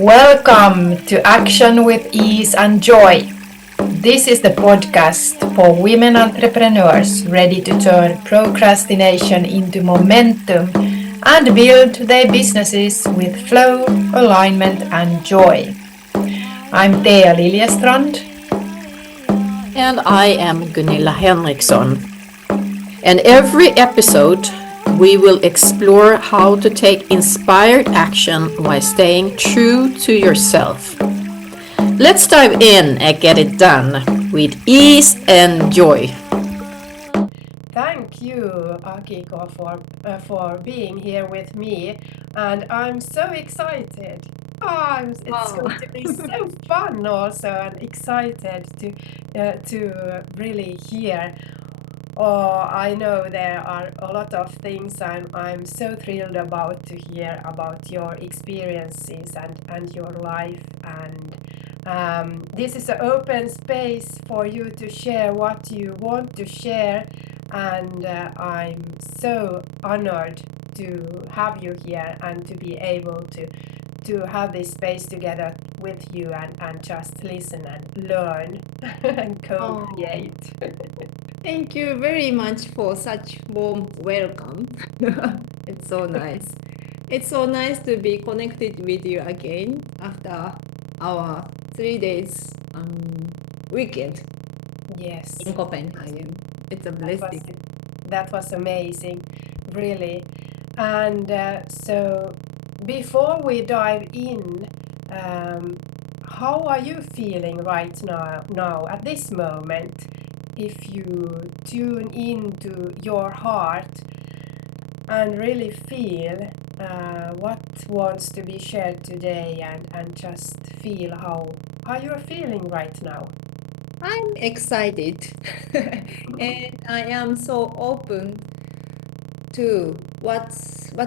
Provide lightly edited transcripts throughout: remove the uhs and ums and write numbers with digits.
Welcome to Action with Ease and Joy. This is the podcast for women entrepreneurs ready to turn procrastination into momentum and build their businesses with flow, alignment, and joy. I'm Thea Liljestrand. And I am Gunilla Henriksson. And every episode, we will explore how to take inspired action while staying true to yourself. Let's dive in and get it done with ease and joy. Thank you, Akiko, for being here with me, and I'm so excited. It's going to be so fun also, and excited to really hear. Oh, I know there are a lot of things I'm so thrilled about to hear about your experiences and your life. And this is an open space for you to share what you want to share. And I'm so honored to have you here and to be able to have this space together with you and just listen and learn and co-create. Thank you very much for such warm welcome. It's so nice. It's so nice to be connected with you again after our 3 days weekend Yes, in Copenhagen. It's a blessing. that was amazing, really. And so, before we dive in, how are you feeling right now at this moment? If you tune into your heart and really feel what wants to be shared today, and just feel how you're feeling right now. I'm excited and I am so open to what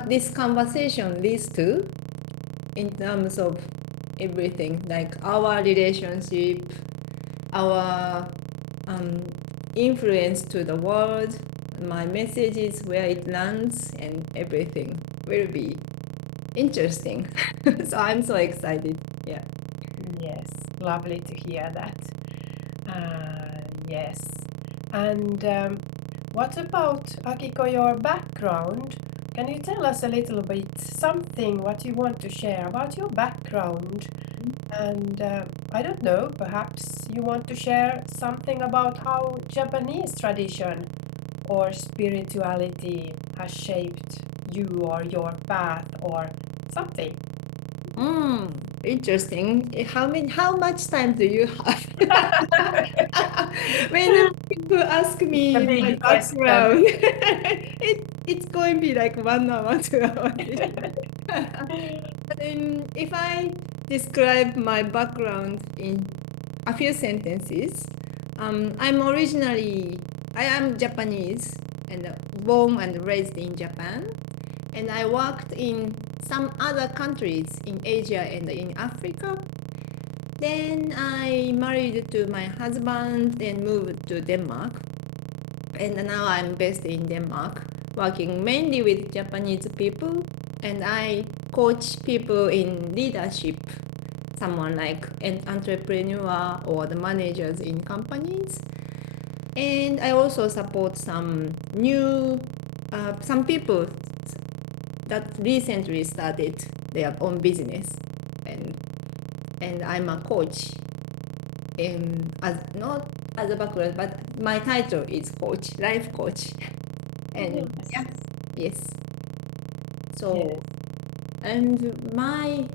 this conversation leads to in terms of everything, like our relationship, our influence to the world, my messages, where it lands, and everything will be interesting. So I'm so excited. Yeah. Yes, lovely to hear that. Yes. And what about, Akiko, your background? Can you tell us a little bit something what you want to share about your background? And I don't know, perhaps you want to share something about how Japanese tradition or spirituality has shaped you or your path or something. Interesting. How much time do you have? When people ask A me my big question. background, it's going to be like 1 hour, 2 hours. But if I describe my background in a few sentences, I am Japanese and born and raised in Japan, and I worked in some other countries in Asia and in Africa. Then I married to my husband and moved to Denmark, and now I'm based in Denmark, working mainly with Japanese people, and I coach people in leadership, someone like an entrepreneur or the managers in companies. And I also support some people that recently started their own business, and I'm a coach, as not as a background, but my title is coach, life coach. And Yes. yes, so Yes. and my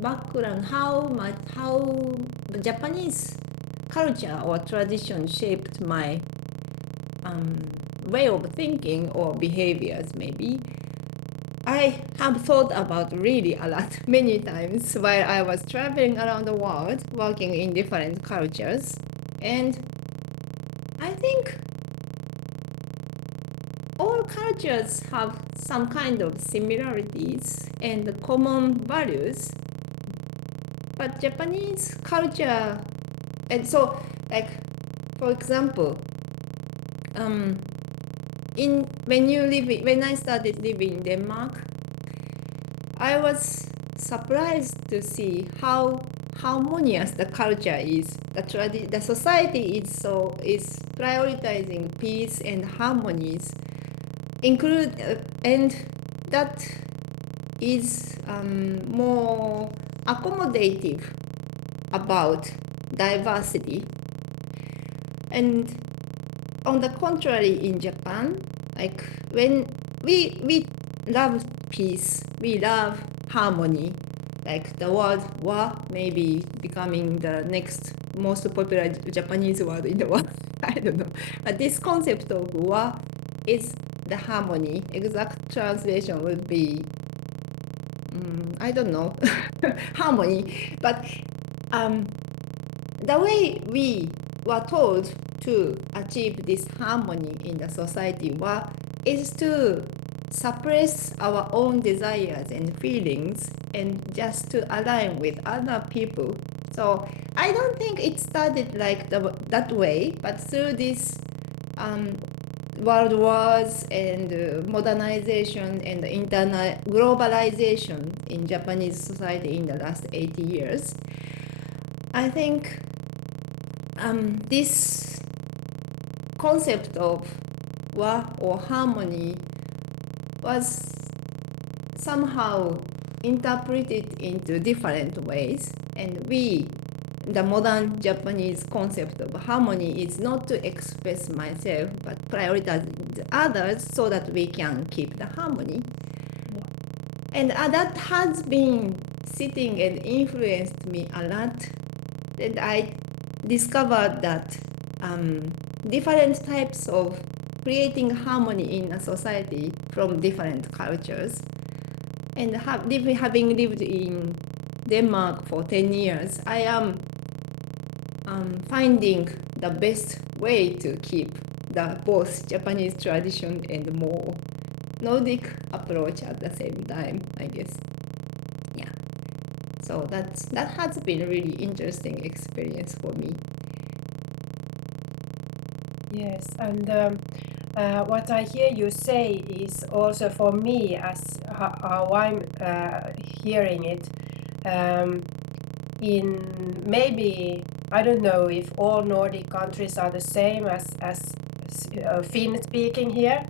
background, how the Japanese culture or tradition shaped my way of thinking or behaviors, maybe. I have thought about really a lot, many times, while I was traveling around the world, working in different cultures. And I think all cultures have some kind of similarities and common values. But Japanese culture, and so, like, for example, when I started living in Denmark, I was surprised to see how harmonious the culture is. The society is prioritizing peace and harmonies, and that is more accommodative about diversity. And on the contrary, in Japan, like when we love peace, we love harmony. Like the word wa may be becoming the next most popular Japanese word in the world. I don't know. But this concept of wa is the harmony. Exact translation would be I don't know, harmony. But the way we were told to achieve this harmony in the society is to suppress our own desires and feelings and just to align with other people. So I don't think it started like that way, but through this world wars and modernization and internal globalization in Japanese society in the last 80 years, I think this concept of wa or harmony was somehow interpreted into different ways, and the modern Japanese concept of harmony is not to express myself but prioritize others so that we can keep the harmony. And that has been sitting and influenced me a lot. And I discovered that different types of creating harmony in a society from different cultures. And having lived in Denmark for 10 years, I am finding the best way to keep the both Japanese tradition and more Nordic approach at the same time, I guess. Yeah. So that has been a really interesting experience for me. Yes, and what I hear you say is also for me, as how I'm hearing it, in maybe, I don't know if all Nordic countries are the same as Finn speaking here.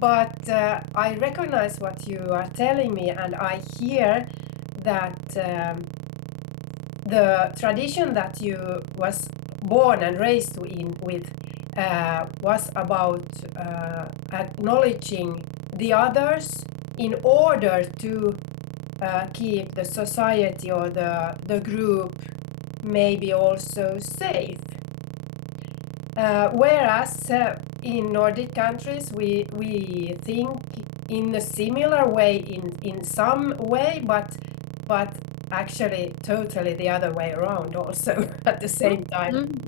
But I recognize what you are telling me, and I hear that the tradition that you was born and raised with was about acknowledging the others in order to keep the society or the group maybe also safe. Whereas in Nordic countries we think in a similar way in some way, but actually totally the other way around also at the same time.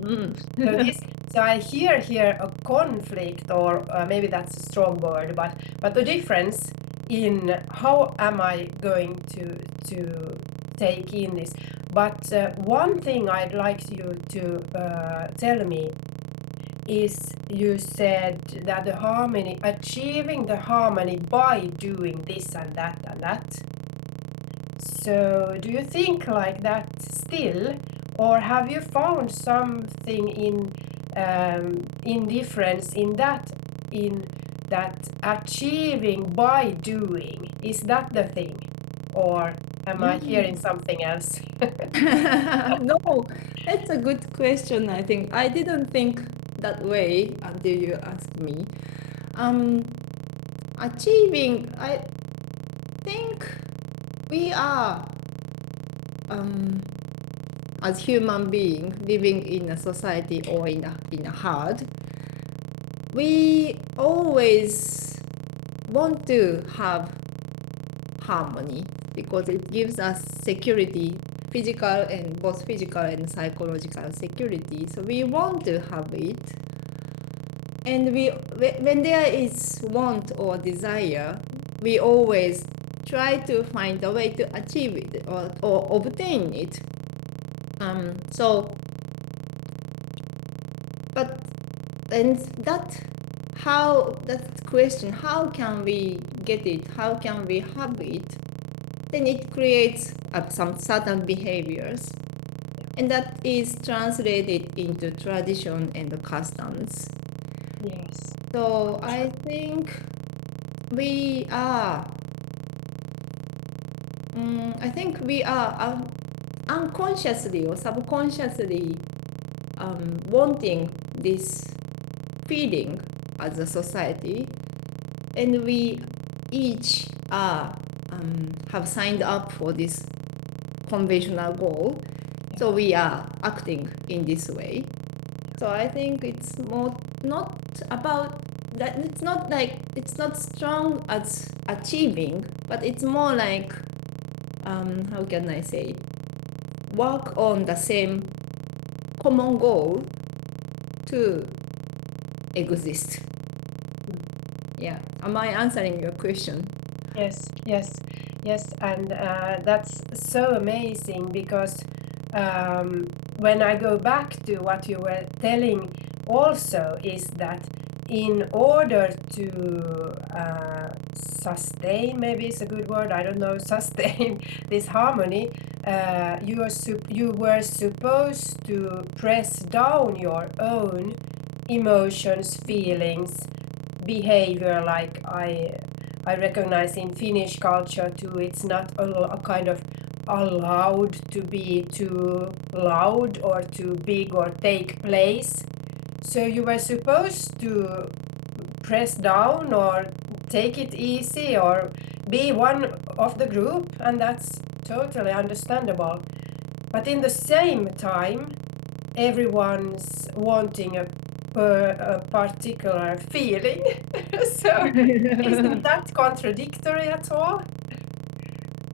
So I hear here a conflict, or maybe that's a strong word, but the difference in how am I going to take in this. But one thing I'd like you to tell me is, you said that the harmony, achieving the harmony by doing this and that and that. So do you think like that still, or have you found something in difference in that achieving by doing? Is that the thing, or am I hearing something else? No, that's a good question. I think I didn't think that way until you asked me. Achieving, I think we are as human being living in a society or in a herd, we always want to have harmony because it gives us security, both physical and psychological security. So we want to have it, and when there is want or desire, we always try to find a way to achieve it or obtain it. But and that question, how can we get it? How can we have it? then it creates some certain behaviors. And that is translated into tradition and customs. Yes. So I think we are, unconsciously or subconsciously wanting this feeling as a society, and we each have signed up for this conventional goal, so we are acting in this way. So I think it's more not about that. It's not like it's not strong as achieving, but it's more like how can I say, work on the same common goal to exist. Yeah, am I answering your question? Yes, yes, yes, and that's so amazing because when I go back to what you were telling, also is that in order to sustain, maybe it's a good word, I don't know, sustain this harmony, you were supposed to press down your own emotions, feelings, behavior, like I recognize in Finnish culture too, it's not a kind of allowed to be too loud or too big or take place. So you were supposed to press down or take it easy or be one of the group, and that's totally understandable. But in the same time, everyone's wanting a particular feeling. So isn't that contradictory at all?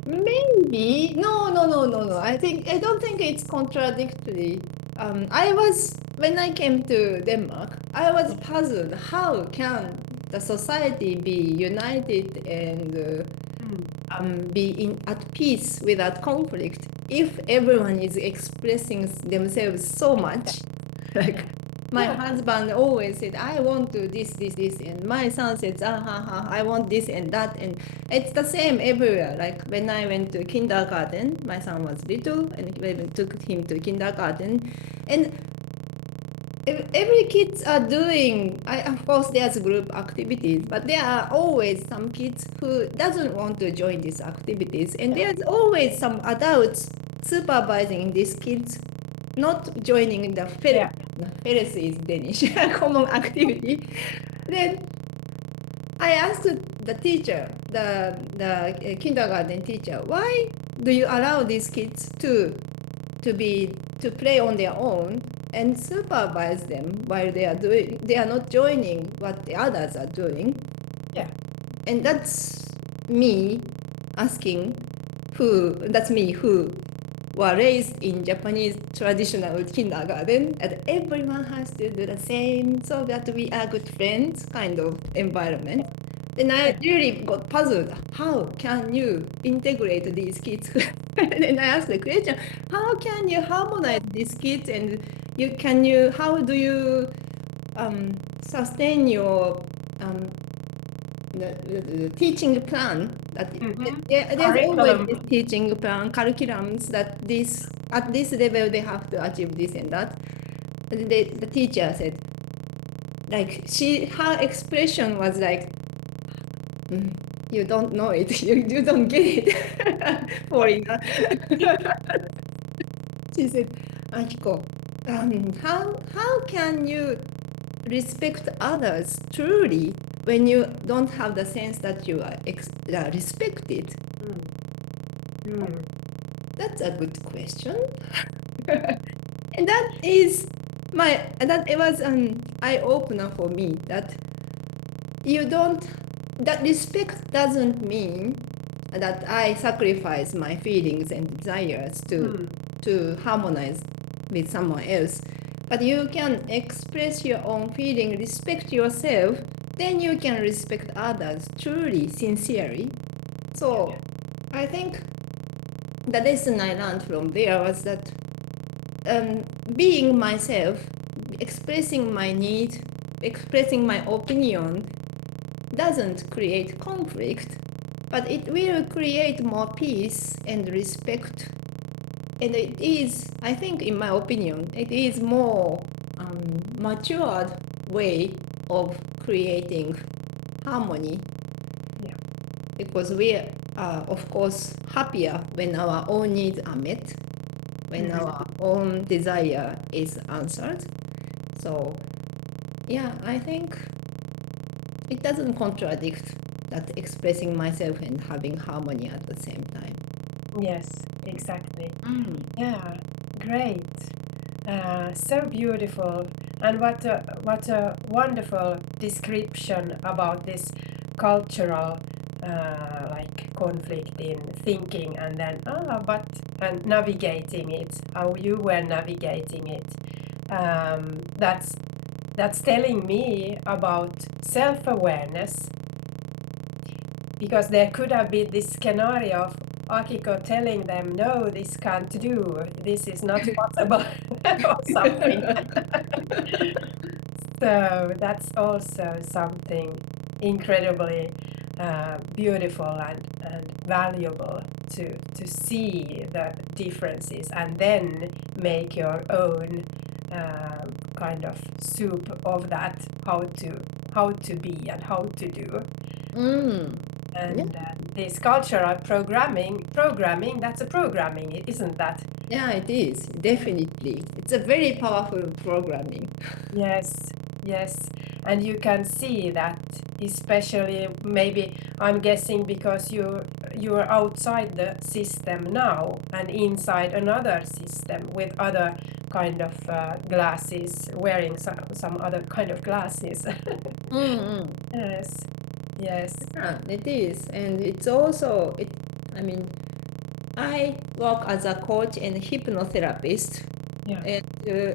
Maybe no. I don't think it's contradictory. When I came to Denmark, I was puzzled. How can the society be united and be at peace without conflict if everyone is expressing themselves so much? Like my husband always said, I want to this, and my son says, I want this and that, and it's the same everywhere. Like when I went to kindergarten, my son was little, and we took him to kindergarten, and every kids are doing. Of course, there's group activities, but there are always some kids who doesn't want to join these activities, and there's always some adults supervising these kids not joining the Ferris is Danish common activity. Then I asked the teacher, the kindergarten teacher, why do you allow these kids to play on their own and supervise them while they are not joining what the others are doing? Yeah. And that's me asking that's me who were raised in Japanese traditional kindergarten, and everyone has to do the same so that we are good friends kind of environment. Then I really got puzzled. How can you integrate these kids? And I asked the question, how can you harmonize these kids, and how do you sustain your the teaching plan that there's always Curriculum. this teaching plan curriculums that at this level they have to achieve this and that. And the teacher said, like her expression was like, you don't know it, you don't get it. Foreigner. She said, Akiko, how can you respect others truly when you don't have the sense that you are respected? That's a good question. And it was an eye opener for me that that respect doesn't mean that I sacrifice my feelings and desires to harmonize with someone else. But you can express your own feeling, respect yourself, then you can respect others truly, sincerely. So I think the lesson I learned from there was that being myself, expressing my need, expressing my opinion doesn't create conflict, but it will create more peace and respect. And it is, I think, in my opinion, it is more matured way of creating harmony. Yeah. Because we are, of course, happier when our own needs are met, when our own desire is answered. So, yeah, I think it doesn't contradict that expressing myself and having harmony at the same time. Yes, exactly. Yeah, great. So beautiful. And what a wonderful description about this cultural like conflict in thinking and then and navigating it, how you were navigating it. That's telling me about self-awareness, because there could have been this scenario of Akiko telling them, no, this can't do, this is not possible, or something. So that's also something incredibly beautiful and valuable to see the differences and then make your own kind of soup of that, how to be and how to do. And this cultural programming, that's a programming, isn't that? Yeah, it is, definitely. It's a very powerful programming. Yes, yes. And you can see that, especially maybe, I'm guessing, because you're outside the system now and inside another system with other kind of glasses, wearing some other kind of glasses. Yes, yes. Yeah, it is. And it's also, I mean, I work as a coach and hypnotherapist. Yeah. And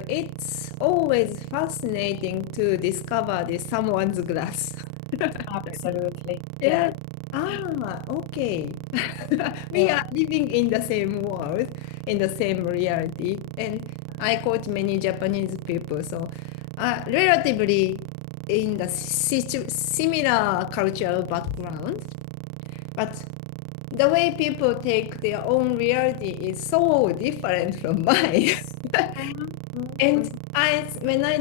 it's always fascinating to discover someone's glass. Absolutely. Yeah. Okay. We are living in the same world, in the same reality. And I coach many Japanese people, so relatively in the similar cultural background. But the way people take their own reality is so different from mine. And when I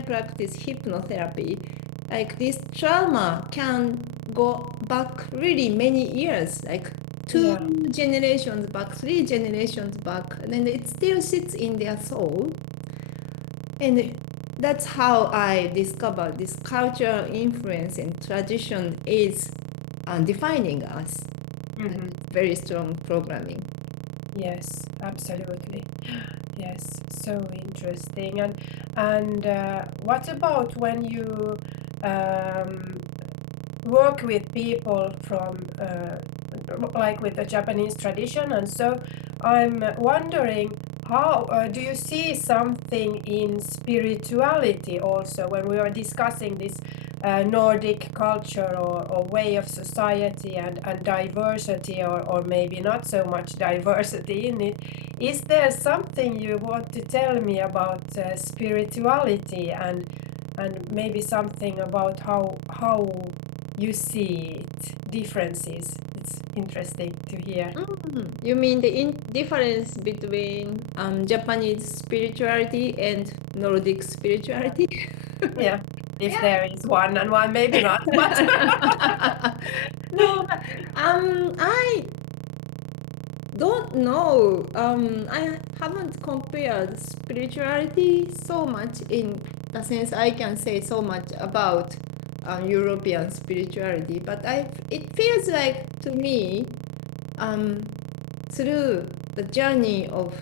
practice hypnotherapy, like this trauma can go back really many years, like two generations back, 3 generations back, and then it still sits in their soul. And that's how I discovered this cultural influence and tradition is defining us. Very strong programming. Yes, absolutely. Yes, so interesting. And what about when you work with people from like with the Japanese tradition? And so I'm wondering, how do you see something in spirituality also when we were discussing this Nordic culture or way of society and diversity, or maybe not so much diversity in it? Is there something you want to tell me about spirituality and maybe something about how you see it, differences? It's interesting to hear. You mean the difference between Japanese spirituality and Nordic spirituality? Yeah, if there is one and one, maybe not. But No, I don't know. I haven't compared spirituality so much in the sense I can say so much about European spirituality, but it feels like to me, through the journey of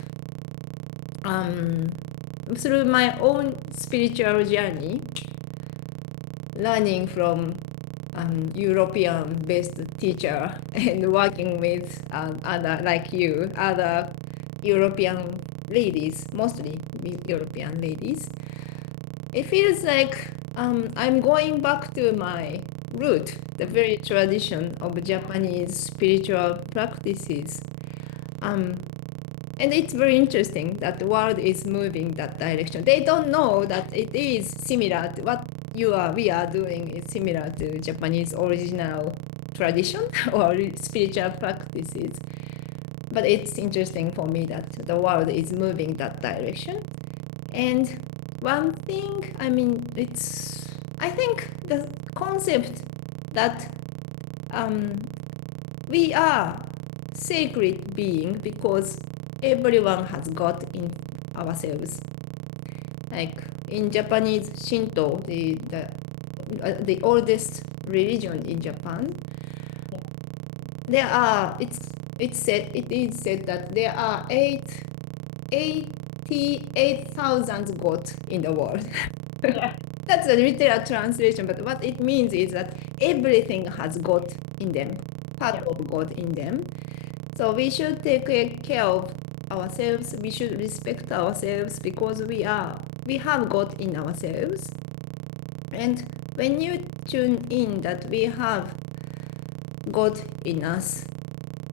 through my own spiritual journey, learning from European-based teacher and working with other like you, other European ladies, mostly European ladies, it feels like I'm going back to my root, the very tradition of Japanese spiritual practices. And it's very interesting that the world is moving that direction. They don't know that it is similar to what we are doing is similar to Japanese original tradition or spiritual practices. But it's interesting for me that the world is moving that direction. And one thing, I think the concept that we are sacred being because everyone has God in ourselves. Like in Japanese Shinto, the oldest religion in Japan, there are it is said that there are 88,000 gods in the world. Yeah. That's a literal translation, but what it means is that everything has God in them, part of God in them. So we should take care of ourselves. We should respect ourselves because we have God in ourselves. And when you tune in that we have God in us,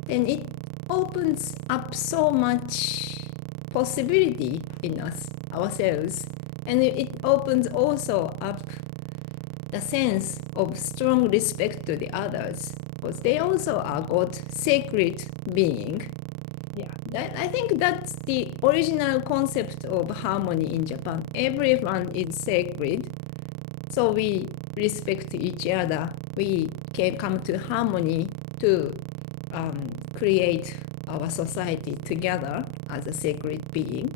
then it opens up so much possibility in us, ourselves. And it opens also up the sense of strong respect to the others because they also are God's sacred being. Yeah. I think that's the original concept of harmony in Japan. Everyone is sacred, so we respect each other. We can come to harmony to create our society together as a sacred being.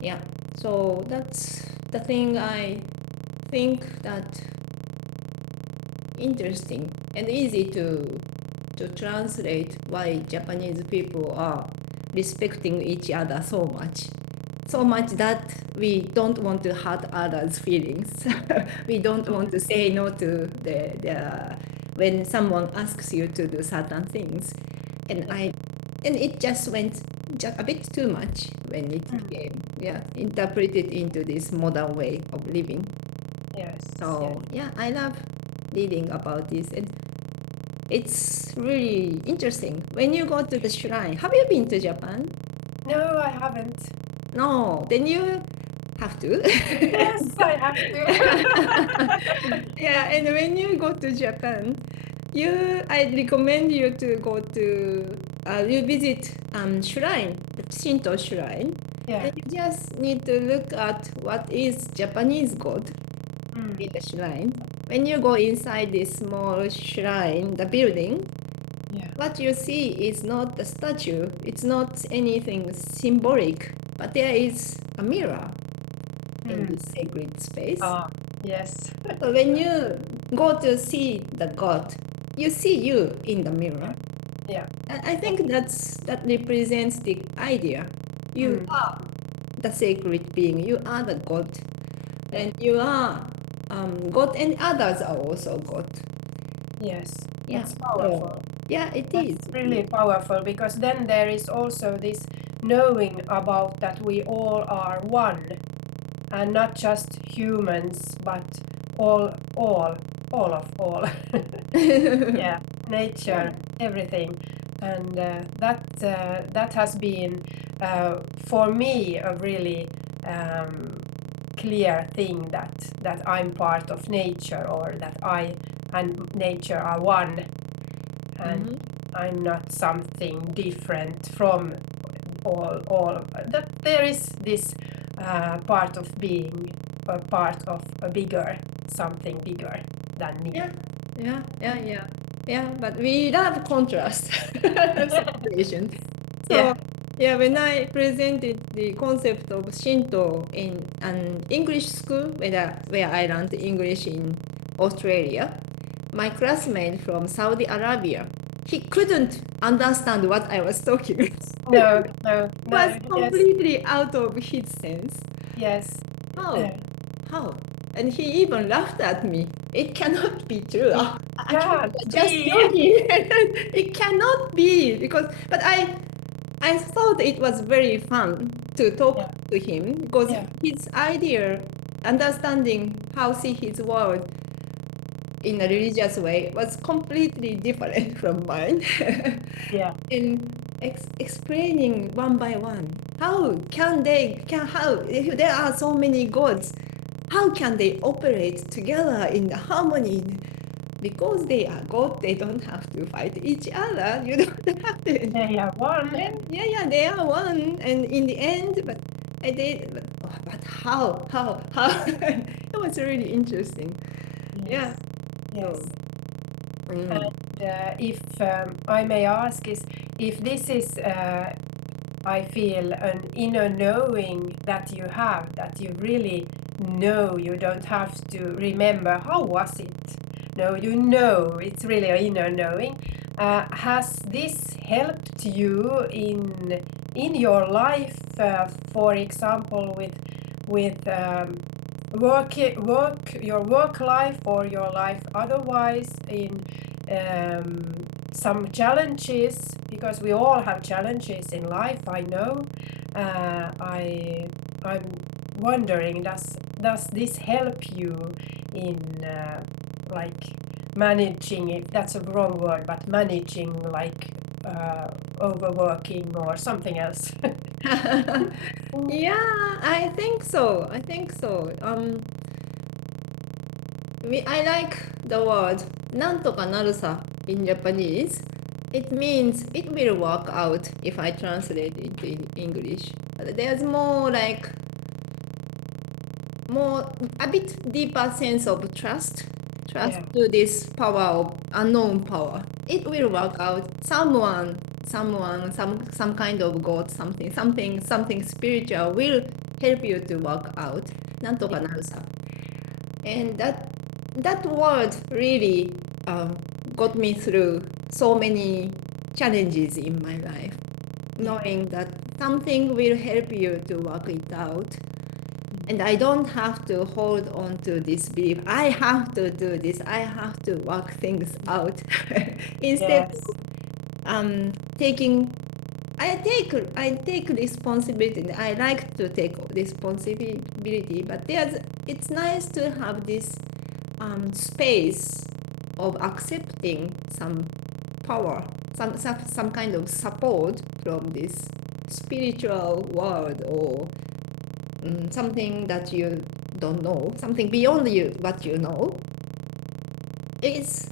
Yeah. So that's the thing I think that interesting and easy to translate why Japanese people are respecting each other so much that we don't want to hurt others' feelings. We don't want to say no to the when someone asks you to do certain things, and it just went just a bit too much when it became interpreted into this modern way of living. Yes. So I love reading about this, and it's really interesting. When you go to the shrine, have you been to Japan? No, I haven't. No, then you have to. Yes, I have to. Yeah, and when you go to Japan, I recommend you to go to you visit shrine, the Shinto shrine. Yeah. And you just need to look at what is Japanese god in the shrine. When you go inside this small shrine, the building, what you see is not the statue, it's not anything symbolic, but there is a mirror in this sacred space. Yes. So when you go to see the god, you see you in the mirror. Yeah. I think that represents the idea. You are the sacred being, you are the god, and you are God, and others are also God. Yes. Yeah. It's powerful. Yeah, it That's is. really powerful because then there is also this knowing about that we all are one and not just humans but all of all. Yeah, nature, everything, and that has been for me a really clear thing that I'm part of nature or that I and nature are one. And I'm not something different from all that there is this part of being a part of a bigger something bigger than me. Yeah, but we love contrast situation. So when I presented the concept of Shinto in an English school where I learned English in Australia, my classmate from Saudi Arabia, he couldn't understand what I was talking. No. Was completely out of his sense. Yes. How? And he even laughed at me. It cannot be true. Just joking. It cannot be but I thought it was very fun to talk to him because his idea, understanding how see his world in a religious way was completely different from mine. And explaining one by one, how if there are so many gods, how can they operate together in harmony? because they are God, they don't have to fight each other. You don't have to. They are one. Yeah, they are one. And in the end, but I did. But how? It was really interesting. Yeah. Yes. So, And if I may ask, is if this is, I feel, an inner knowing that you have, that you really know, you don't have to remember how was it. No, you know, it's really an inner knowing. Has this helped you in your life, for example, with your work life or your life otherwise, in some challenges, because we all have challenges in life, I know. I'm wondering, does this help you in like managing, if that's a wrong word, but managing like overworking or something else? yeah, I think so. I like the word なんとかなるさ in Japanese. It means it will work out if I translate it into English. There's more like a bit deeper sense of trust Yeah. to this power of unknown power. It will work out. Some kind of God, something spiritual will help you to work out. なんとかなるさ. And that word really got me through so many challenges in my life, knowing that something will help you to work it out. And I don't have to hold on to this belief. I have to do this. I have to work things out. Instead Yes. of taking, I take responsibility. I like to take responsibility, but it's nice to have this space of accepting some power, some kind of support from this spiritual world, or something that you don't know, something beyond you what you know. It's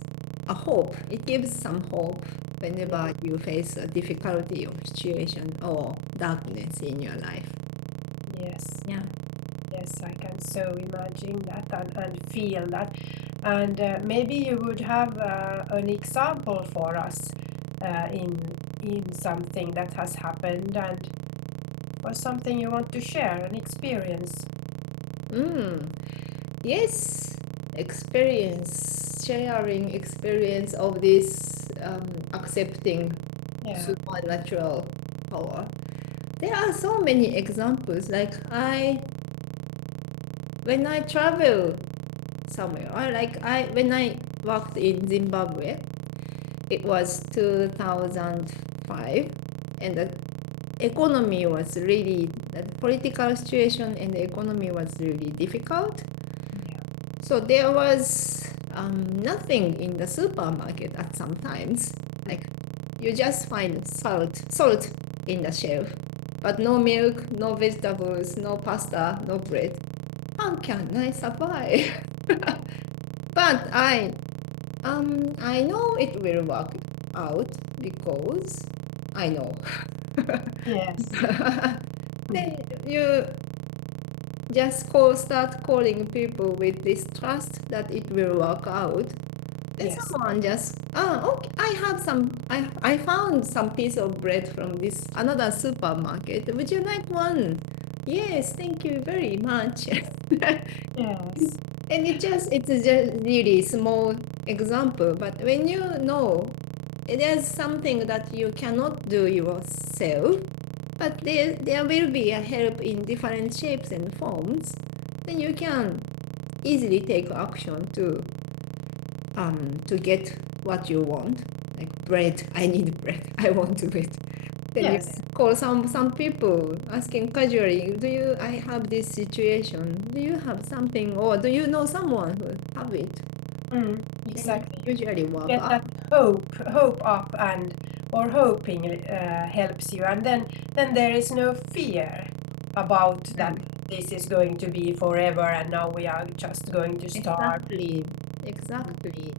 a hope. It gives some hope whenever you face a difficulty or situation or darkness in your life. Yes. Yeah. Yes, I can so imagine that and feel that. And maybe you would have an example for us in something that has happened, and or something you want to share, an experience. Yes, sharing experience of this accepting Yeah. supernatural power. There are so many examples. Like when I travel somewhere, when I worked in Zimbabwe, it was 2005, and the political situation and the economy was really difficult. Yeah. So there was nothing in the supermarket at some times. Like you just find salt in the shelf, but no milk, no vegetables, no pasta, no bread. How can I survive? But I know it will work out because I know. Yes. Then you just start calling people with this trust that it will work out. Then Yes. someone just, okay, I found some piece of bread from this another supermarket. Would you like one? Yes, thank you very much. Yes. And it's just really small example, but when you know there's something that you cannot do yourself, but there will be a help in different shapes and forms, then you can easily take action to get what you want. Like bread, I need bread, I want bread. Then Yes. you call some people asking casually, I have this situation, do you have something, or do you know someone who have it? Exactly. Usually work Get that hope up, and or hoping helps you, and then there is no fear about that this is going to be forever and now we are just going to start. Exactly. exactly.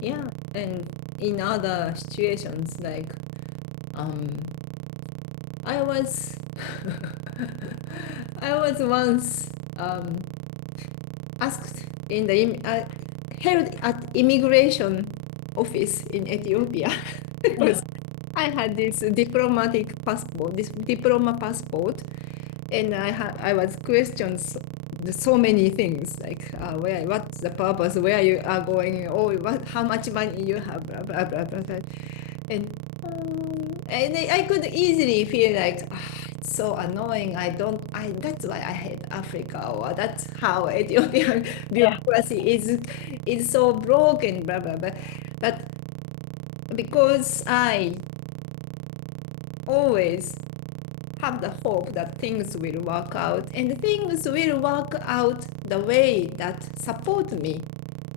Yeah, and in other situations, like um, I was, I was once asked in the held at immigration office in Ethiopia because I had this diploma passport, and I was questioned so many things like what's the purpose, where you are going, oh, how much money you have, blah blah blah blah, blah. And I could easily feel like it's so annoying. That's why I hate Africa, or that's how Ethiopian Yeah. bureaucracy is so broken, blah blah blah. But because I always have the hope that things will work out, and things will work out the way that support me.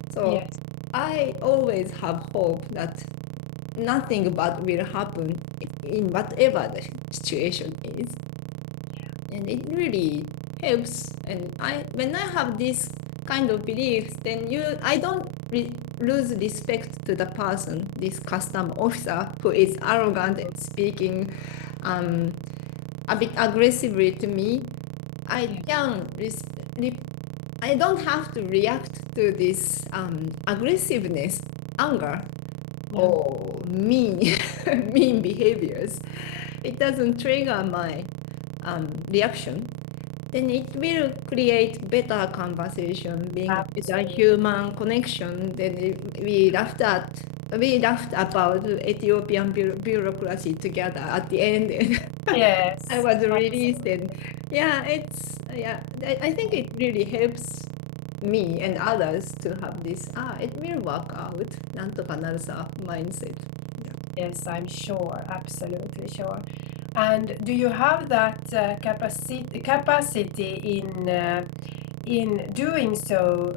So Yes. I always have hope that nothing bad will happen in whatever the situation is. And it really helps. And when I have this kind of beliefs, then I don't lose respect to the person, this custom officer who is arrogant and speaking a bit aggressively to me. I can I don't have to react to this aggressiveness, anger, Yeah. or mean mean behaviors. It doesn't trigger my reaction. Then it will create better conversation, being a better Absolutely. human connection. Then we laughed about Ethiopian bureaucracy together at the end. And I Yes. was released, Absolutely. and I think it really helps me and others to have this it will work out なんとかなるさ mindset. Yes, I'm sure. Absolutely sure. And do you have that capacity in doing so,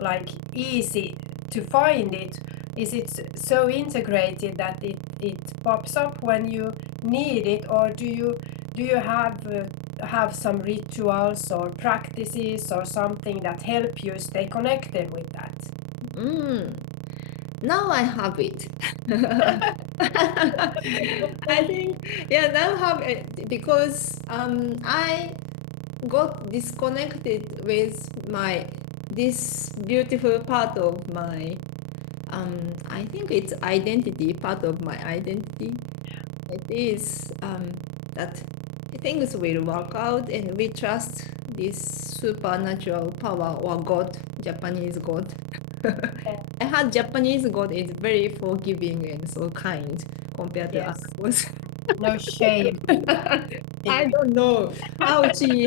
like easy to find it? Is it so integrated that it pops up when you need it, or do you have some rituals or practices or something that help you stay connected with that? Now I have it. I think now I have it because I got disconnected with this beautiful part of my I think it's identity, part of my identity. It is that things will work out, and we trust this supernatural power or God, Japanese God. I heard Japanese God is very forgiving and so kind compared to Yes, other gods. no shame. I don't know how she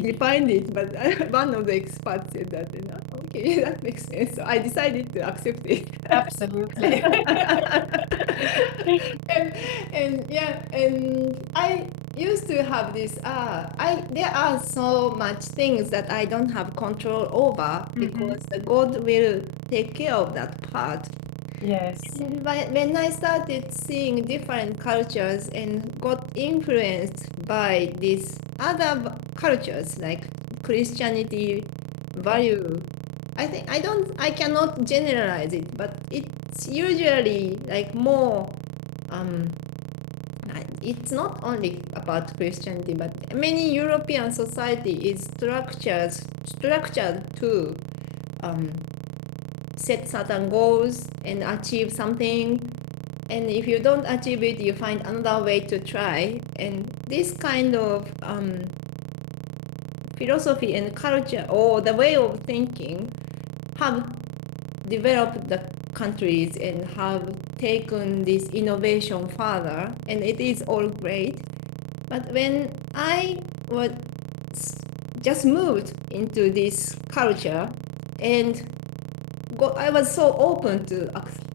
defined it, but one of the experts said that, okay, that makes sense. So I decided to accept it. Absolutely. and and I used to have this there are so much things that I don't have control over because the God will take care of that part. Yes. And when I started seeing different cultures and got influenced by these other cultures like Christianity value, I cannot generalize it, but it's usually like more it's not only about Christianity, but many European society is structured to um, set certain goals and achieve something. And if you don't achieve it, you find another way to try. And this kind of philosophy and culture or the way of thinking have developed the countries and have taken this innovation further, and it is all great. But when I was just moved into this culture and I was so open to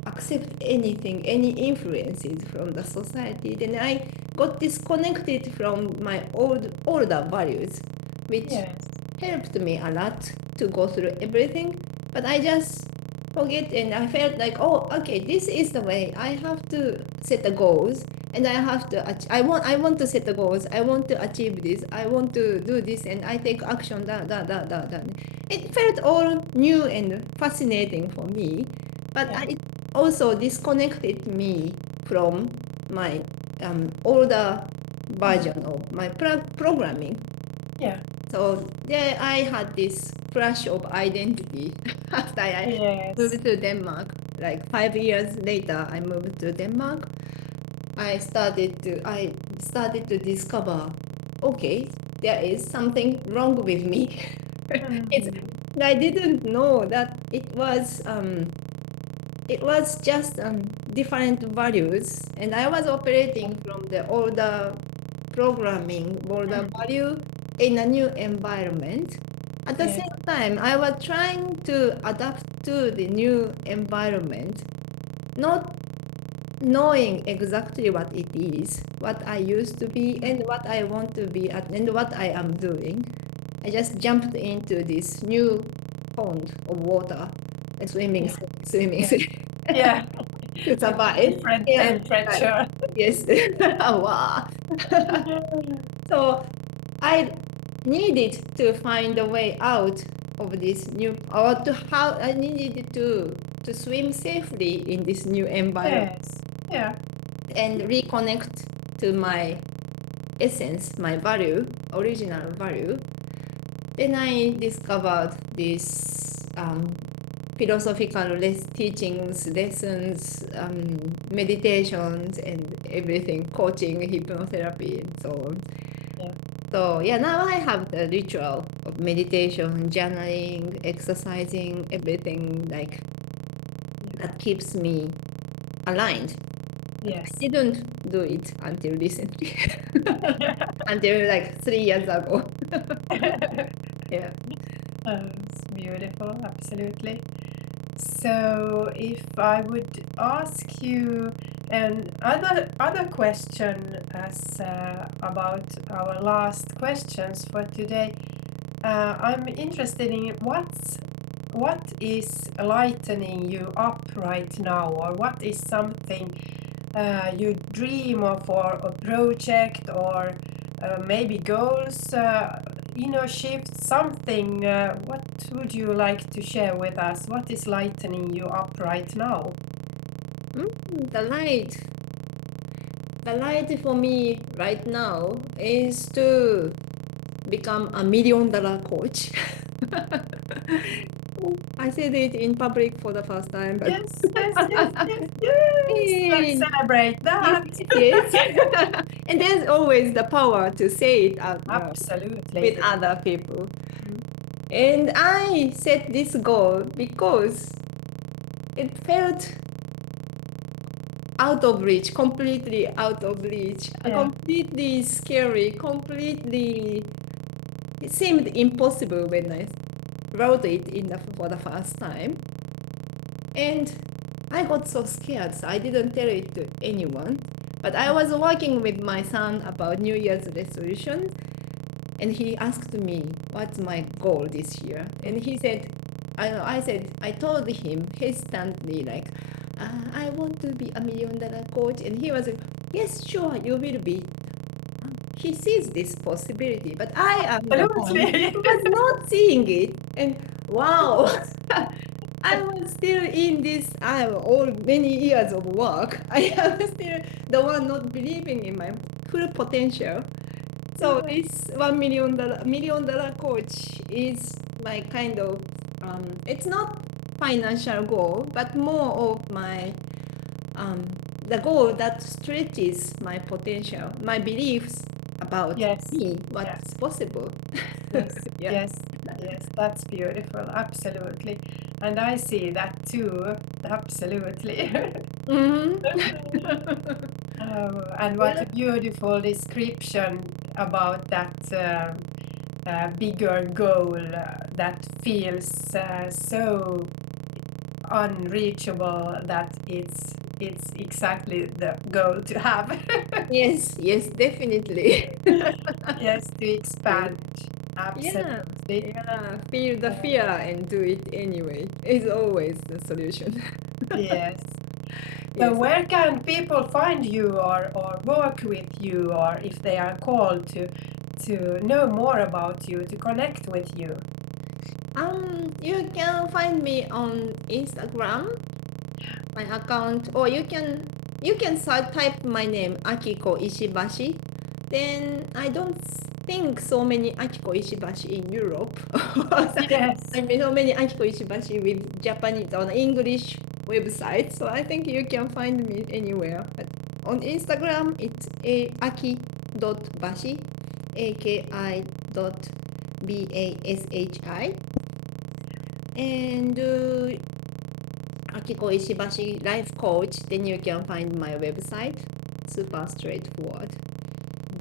accept anything, any influences from the society, then I got disconnected from my older values, which Yes. helped me a lot to go through everything. But I just forget, and I felt like, oh, okay, this is the way. I have to set the goals, and I have to. I want to set the goals. I want to achieve this. I want to do this, and I take action. it felt all new and fascinating for me, but Yeah. it also disconnected me from my older version of my programming. Yeah. So there I had this flash of identity after I Yes. moved to Denmark. Like 5 years later, I moved to Denmark. I started to discover, okay, there is something wrong with me. It's I didn't know that it was just different values, and I was operating from the older programming, older value in a new environment. At the Yes. same time, I was trying to adapt to the new environment, not knowing exactly what it is, what I used to be, and what I want to be, and what I am doing. I just jumped into this new pond of water, swimming, Yeah. swimming, Yeah. swimming Yeah. to With survive. different Yeah, right. temperature. Yes. Wow. So I needed to find a way out of this new, or to how I needed to swim safely in this new environment Yes. Yeah. and reconnect to my essence, my value, original value. Then I discovered this philosophical teachings, lessons, meditations, and everything, coaching, hypnotherapy, and so on. Yeah. So yeah, now I have the ritual of meditation, journaling, exercising, everything like that keeps me aligned. Yes. I didn't do it until recently, until like 3 years ago. Yeah. It's beautiful, absolutely. So, if I would ask you other question as about our last questions for today, I'm interested in what is lightening you up right now, or what is something you dream of, or a project, or maybe goals, inner shift, something. What would you like to share with us? What is lightening you up right now? The light. The light for me right now is to become $1 million coach. I said it in public for the first time, but Yes, yes, yes, yes, yes. Let's Yay. celebrate Yes, that. yes. And there's always the power to say it out loud Absolutely. with other people. And I set this goal because it felt out of reach, completely out of reach, Yeah. completely scary, completely. It seemed impossible when I wrote it for the first time. And I got so scared, so I didn't tell it to anyone. But I was working with my son about New Year's resolution, and he asked me, what's my goal this year? And he said, I told him hesitantly, like, I want to be $1 million coach. And he was like, yes, sure, you will be. He sees this possibility, but I am the one Absolutely. who was not seeing it. And wow, I was still in this all many years of work. I am still the one not believing in my full potential. So this $1 million coach is my kind of it's not financial goal, but more of my the goal that stretches my potential, my beliefs about Yes. me, Yeah. what's possible. Yes, Yeah. yes, yes, that's beautiful, absolutely. And I see that too, absolutely. Mhm. And what a beautiful description about that bigger goal that feels so unreachable that it's exactly the goal to have. Yes, yes, definitely. Yes, to expand, Yeah, absolutely. yeah. Feel the fear and do it anyway is always the solution. Yes. So Yes. where can people find you, or work with you, or if they are called to know more about you, to connect with you? You can find me on Instagram, my account, or you can type my name Akiko Ishibashi. Then I don't think so many Akiko Ishibashi in Europe. Yes. I mean, so many Akiko Ishibashi with Japanese on English website. So I think you can find me anywhere. But on Instagram, it's aki.bashi, aki.bashi. And Akiko Ishibashi life coach, then you can find my website. Super straightforward.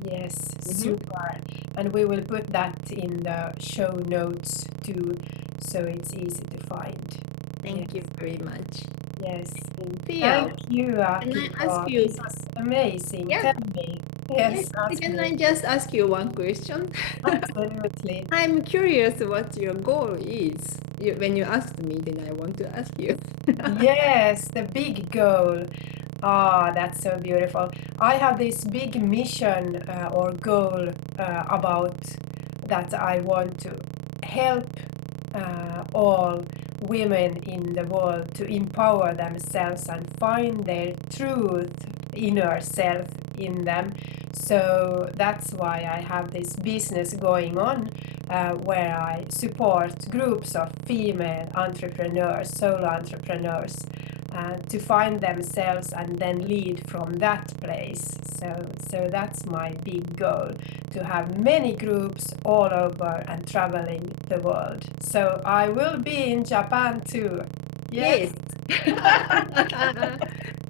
Yes, super. And we will put that in the show notes too, so it's easy to find. Thank you very much. Yes. Thea, Thank you, can I Akiko. ask you? This was amazing. Yeah. Tell me. Yes, ask Can I me. just ask you one question? Absolutely. I'm curious what your goal is. When you asked me, then I want to ask you. Yes, the big goal. Ah, that's so beautiful. I have this big mission or goal about that I want to help all women in the world to empower themselves and find their truth, inner self in them. So that's why I have this business going on where I support groups of female entrepreneurs, solo entrepreneurs, to find themselves and then lead from that place. So that's my big goal, to have many groups all over and traveling the world. So I will be in Japan too. Yes.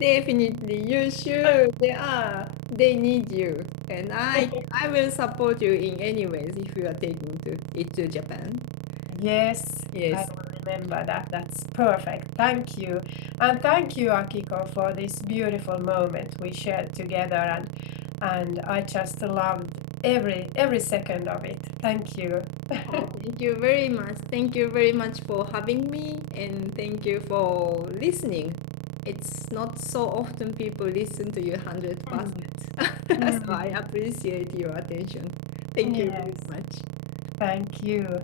Definitely, you should. They need you, and I will support you in any ways if you are taking it to Japan. Yes, Yes. I will remember that. That's perfect. Thank you. And thank you, Akiko, for this beautiful moment we shared together, and I just loved every second of it. Thank you. Thank you very much. Thank you very much for having me, and thank you for listening. It's not so often people listen to you 100%. So I appreciate your attention. Thank you very Yes. much. Thank you.